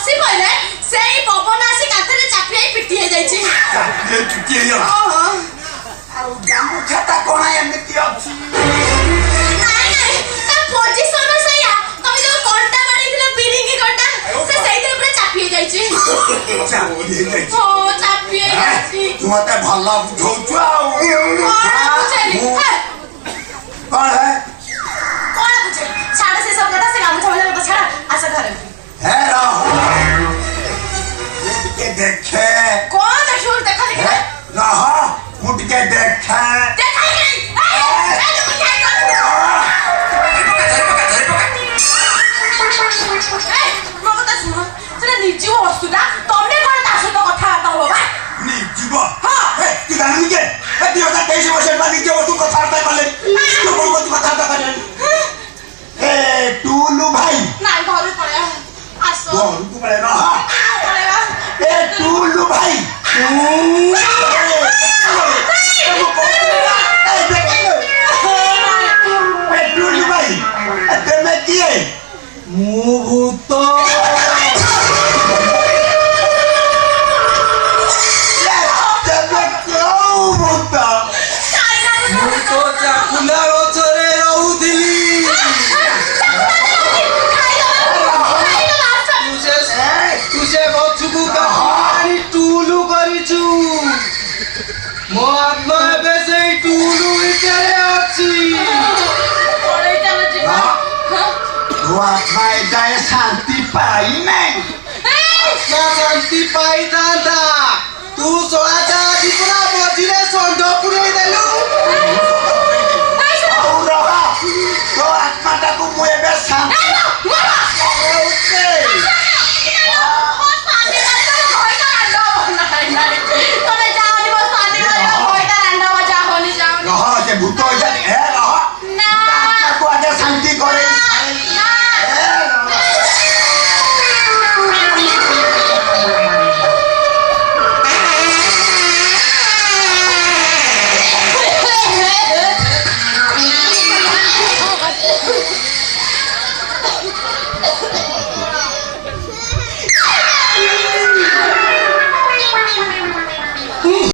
बसी पड़े से पवन आसी काथरे चापियाई पिटी हे जाई छी चापियाई पिटी हे हां आ गामु खाता कोना एमिति अछि नहीं नहीं ता पोजीशन सैया तमे जो कोंटा मारी दिलो बिरिंगी कोंटा से सही ऊपर चापियाई जाई छी चापियाई जाई छी ओ चापियाई जाई छी तू मते भल्ला बुझौछु आउ बुझेली कौन है कौन बुझे छाड़ से सब कथा से गामु छमले तो छाड़ आशा घरे है रहो के देखे कौन देखो देखा दिखे रहो मुट के देखे देखा नहीं निर्जीव वस्तुटा तमने कौन तासो तो कथा आता हो बा निर्जीव हां तू जानि के 2023 वर्ष बाद निर्जीव वस्तु कथा आता करले तू कोन को कथा आता करले ए टूलू भाई नहीं घर पड़े आसो घर को पड़े ना पड़ेगा ए टूलू भाई ए टूलू भाई तमे किए मु भूत शांति पाई नहीं शांति पाई दादा तू सोला जाती पूरा बजिरे संडो पुरे देलु और रहा तो आत्मा को मुए बे शांति